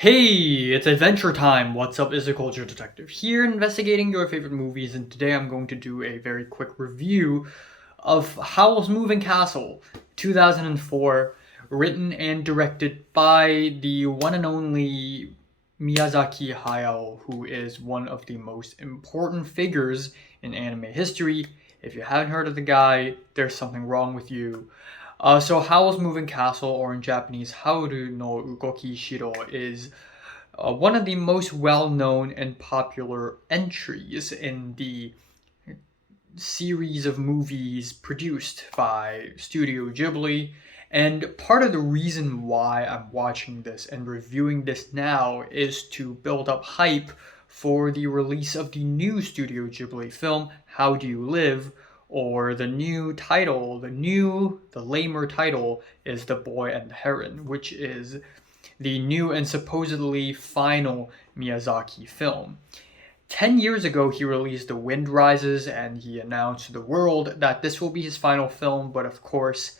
Hey, it's adventure time! What's up, is a culture detective here investigating your favorite movies, and today I'm going to do a very quick review of Howl's Moving Castle, 2004, written and directed by the one and only Miyazaki Hayao, who is one of the most important figures in anime history. If you haven't heard of the guy, there's something wrong with you. So Howl's Moving Castle, or in Japanese, Hauru no Ugoki Shiro, is one of the most well-known and popular entries in the series of movies produced by Studio Ghibli. And part of the reason why I'm watching this and reviewing this now is to build up hype for the release of the new Studio Ghibli film, How Do You Live? Or the new title, the lamer title is The Boy and the Heron, which is the new and supposedly final Miyazaki film. 10 years ago, he released The Wind Rises and he announced to the world that this will be his final film, but of course,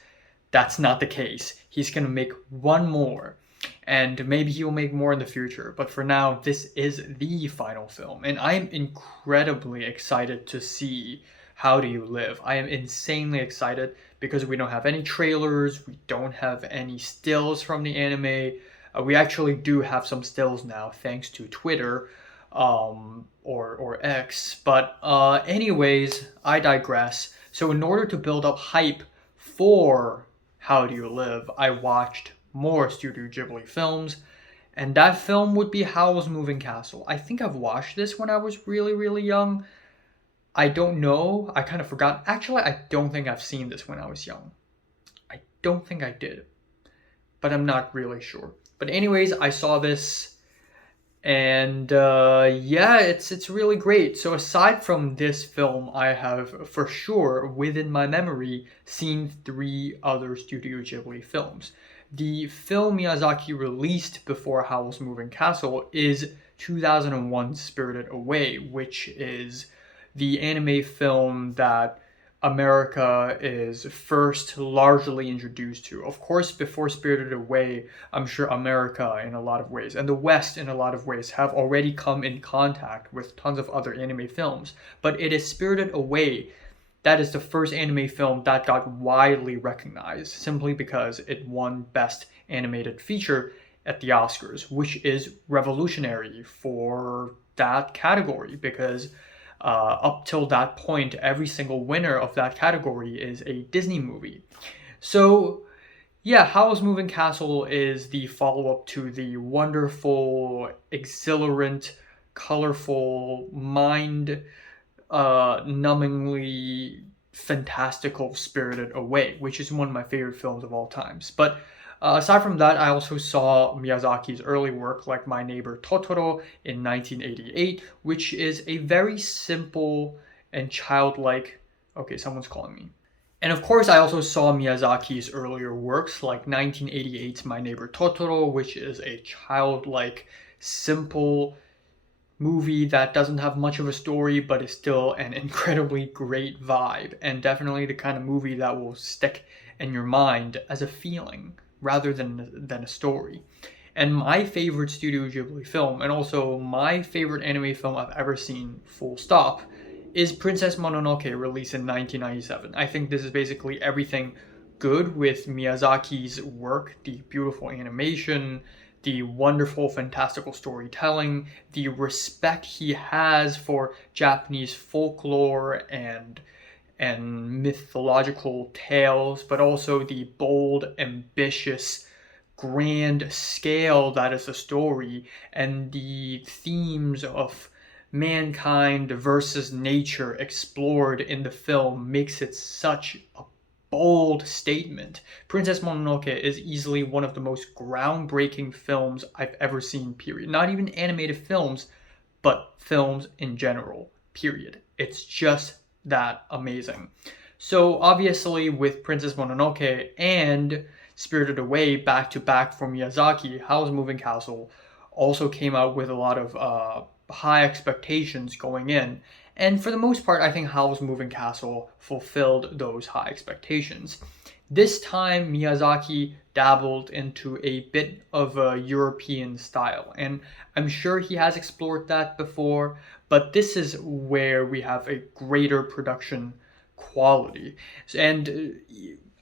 that's not the case. He's gonna make one more, and maybe he will make more in the future, but for now, this is the final film, and I'm incredibly excited to see How Do You Live. I am insanely excited because we don't have any trailers, we don't have any stills from the anime. We actually do have some stills now, thanks to Twitter, or X. But anyways, I digress. So in order to build up hype for How Do You Live, I watched more Studio Ghibli films, and that film would be Howl's Moving Castle. I think I've watched this when I was really, really young. I don't know. I kind of forgot. Actually, I don't think I've seen this when I was young. I don't think I did, but I'm not really sure. But anyways, I saw this, and yeah, it's really great. So aside from this film, I have for sure within my memory seen three other Studio Ghibli films. The film Miyazaki released before Howl's Moving Castle is 2001's Spirited Away, which is the anime film that America is first largely introduced to. Of course, before Spirited Away, I'm sure America in a lot of ways, and the West in a lot of ways, have already come in contact with tons of other anime films. But it is Spirited Away that is the first anime film that got widely recognized simply because it won Best Animated Feature at the Oscars, which is revolutionary for that category because up till that point, every single winner of that category is a Disney movie. So, yeah, Howl's Moving Castle is the follow up to the wonderful, exhilarant, colorful, mind numbingly fantastical Spirited Away, which is one of my favorite films of all times. But aside from that, I also saw Miyazaki's early work, like My Neighbor Totoro in 1988, which is a very simple and childlike. Okay, someone's calling me. And of course, I also saw Miyazaki's earlier works, like 1988's My Neighbor Totoro, which is a childlike, simple movie that doesn't have much of a story but is still an incredibly great vibe, and definitely the kind of movie that will stick in your mind as a feeling rather than a story. And my favorite Studio Ghibli film, and also my favorite anime film I've ever seen, full stop, is Princess Mononoke, released in 1997. I think this is basically everything good with Miyazaki's work: the beautiful animation, the wonderful, fantastical storytelling, the respect he has for Japanese folklore and mythological tales, but also the bold, ambitious, grand scale that is the story, and the themes of mankind versus nature explored in the film makes it such a bold statement. Princess Mononoke is easily one of the most groundbreaking films I've ever seen, period. Not even animated films, but films in general, period. It's just that amazing. So obviously with Princess Mononoke and Spirited Away back to back from Miyazaki, Howl's Moving Castle also came out with a lot of high expectations going in. And for the most part, I think Howl's Moving Castle fulfilled those high expectations. This time, Miyazaki dabbled into a bit of a European style, and I'm sure he has explored that before, but this is where we have a greater production quality. And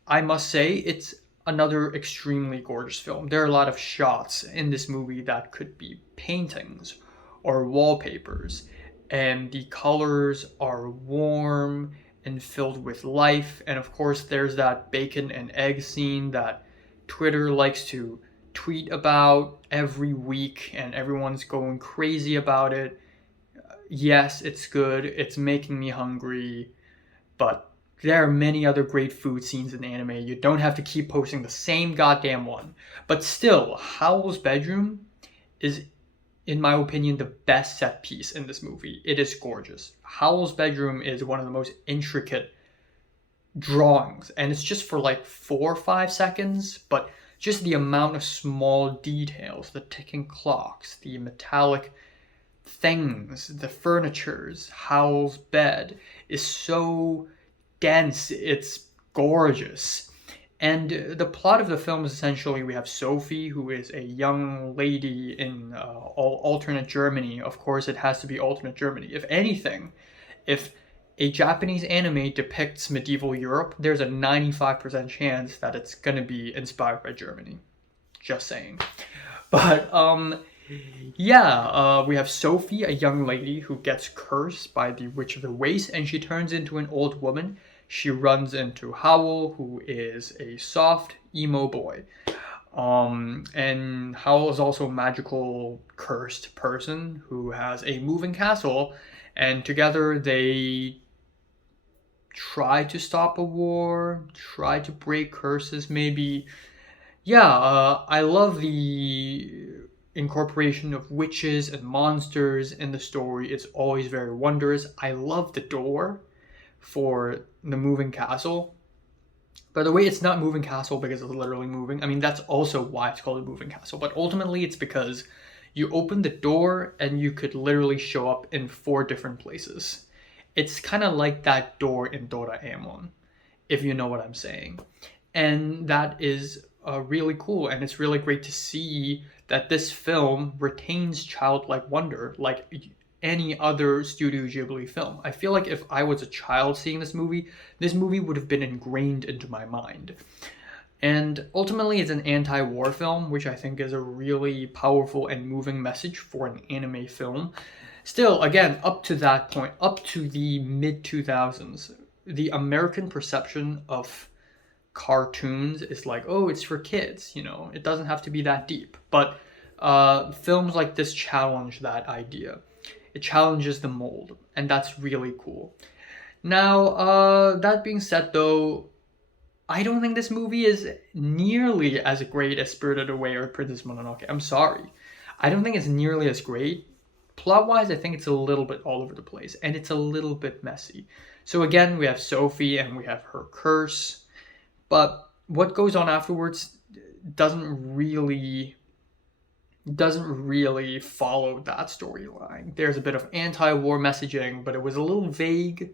I must say, it's another extremely gorgeous film. There are a lot of shots in this movie that could be paintings or wallpapers, and the colors are warm and filled with life. And of course, there's that bacon and egg scene that Twitter likes to tweet about every week, and everyone's going crazy about it. Yes, it's good, it's making me hungry, but there are many other great food scenes in anime. You don't have to keep posting the same goddamn one. But still, Howl's bedroom is, in my opinion, the best set piece in this movie. It is gorgeous. Howl's bedroom is one of the most intricate drawings, and it's just for like 4 or 5 seconds, but just the amount of small details, the ticking clocks, the metallic things, the furnitures, Howl's bed is so dense, it's gorgeous. And the plot of the film is essentially we have Sophie, who is a young lady in alternate Germany. Of course, it has to be alternate Germany. If anything, if a Japanese anime depicts medieval Europe, there's a 95% chance that it's going to be inspired by Germany. Just saying. But, yeah, we have Sophie, a young lady who gets cursed by the Witch of the Waste, and she turns into an old woman. She runs into Howl, who is a soft, emo boy. And Howl is also a magical, cursed person who has a moving castle, and together they try to stop a war, try to break curses, maybe. Yeah, I love the incorporation of witches and monsters in the story. It's always very wondrous. I love the door for the moving castle. By the way, it's not moving castle because it's literally moving. I mean, that's also why it's called a moving castle. But ultimately, it's because you open the door and you could literally show up in 4 different places. It's kind of like that door in Doraemon, if you know what I'm saying. And that is really cool, and it's really great to see that this film retains childlike wonder like any other Studio Ghibli film. I feel like if I was a child seeing this movie would have been ingrained into my mind. And ultimately, it's an anti-war film, which I think is a really powerful and moving message for an anime film. Still, again, up to that point, up to the mid-2000s, the American perception of cartoons is like, oh, it's for kids, you know, it doesn't have to be that deep. But films like this challenge that idea. It challenges the mold, and that's really cool. Now, that being said, though, I don't think this movie is nearly as great as Spirited Away or Princess Mononoke. I'm sorry. I don't think it's nearly as great. Plot-wise, I think it's a little bit all over the place, and it's a little bit messy. So again, we have Sophie, and we have her curse, but what goes on afterwards doesn't really follow that storyline. There's a bit of anti-war messaging, but it was a little vague,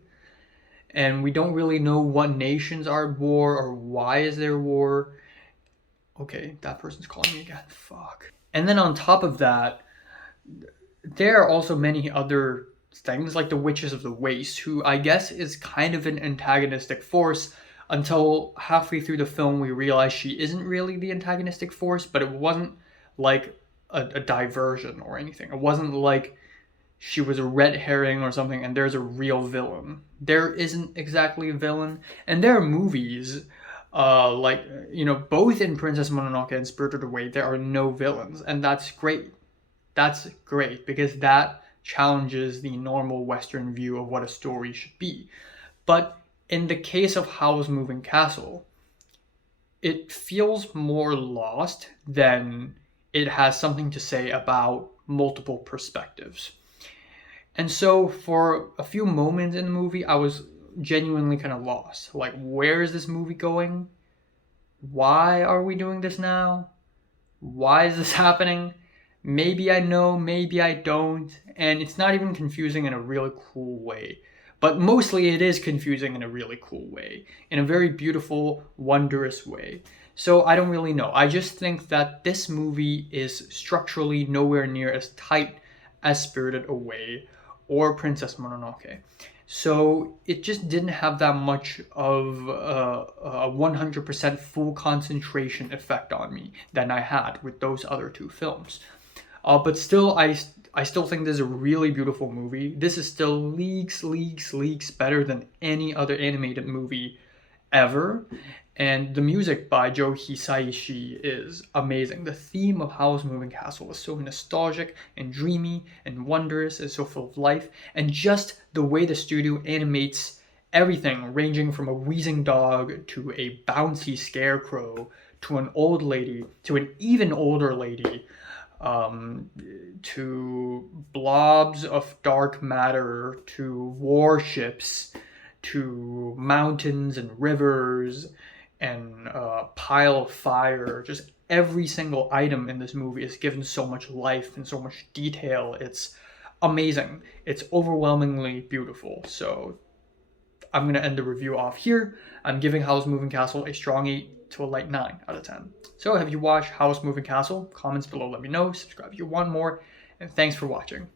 and we don't really know what nations are at war or why is there war. Okay, that person's calling me again. Fuck. And then on top of that, there are also many other things like the Witches of the Waste, who I guess is kind of an antagonistic force until halfway through the film we realize she isn't really the antagonistic force, but it wasn't like a diversion or anything. It wasn't like she was a red herring or something and there's a real villain. There isn't exactly a villain. And there are movies, like, you know, both in Princess Mononoke and Spirited Away, there are no villains. And that's great. That's great because that challenges the normal Western view of what a story should be. But in the case of Howl's Moving Castle, it feels more lost than it has something to say about multiple perspectives. And so for a few moments in the movie, I was genuinely kind of lost. Like, where is this movie going? Why are we doing this now? Why is this happening? Maybe I know, maybe I don't. And it's not even confusing in a really cool way. But mostly it is confusing in a really cool way, in a very beautiful, wondrous way. So I don't really know. I just think that this movie is structurally nowhere near as tight as Spirited Away or Princess Mononoke. So it just didn't have that much of a 100% full concentration effect on me than I had with those other two films. But still, I still think this is a really beautiful movie. This is still leagues better than any other animated movie ever. And the music by Joe Hisaishi is amazing. The theme of Howl's Moving Castle is so nostalgic and dreamy and wondrous and so full of life. And just the way the studio animates everything, ranging from a wheezing dog to a bouncy scarecrow to an old lady to an even older lady, to blobs of dark matter, to warships, to mountains and rivers, and pile of fire. Just every single item in this movie is given so much life and so much detail. It's amazing. It's overwhelmingly beautiful. So I'm going to end the review off here. I'm giving Howl's Moving Castle a strong 8 to a light 9 out of 10. So have you watched Howl's Moving Castle? Comments below, let me know. Subscribe if you want more. And thanks for watching.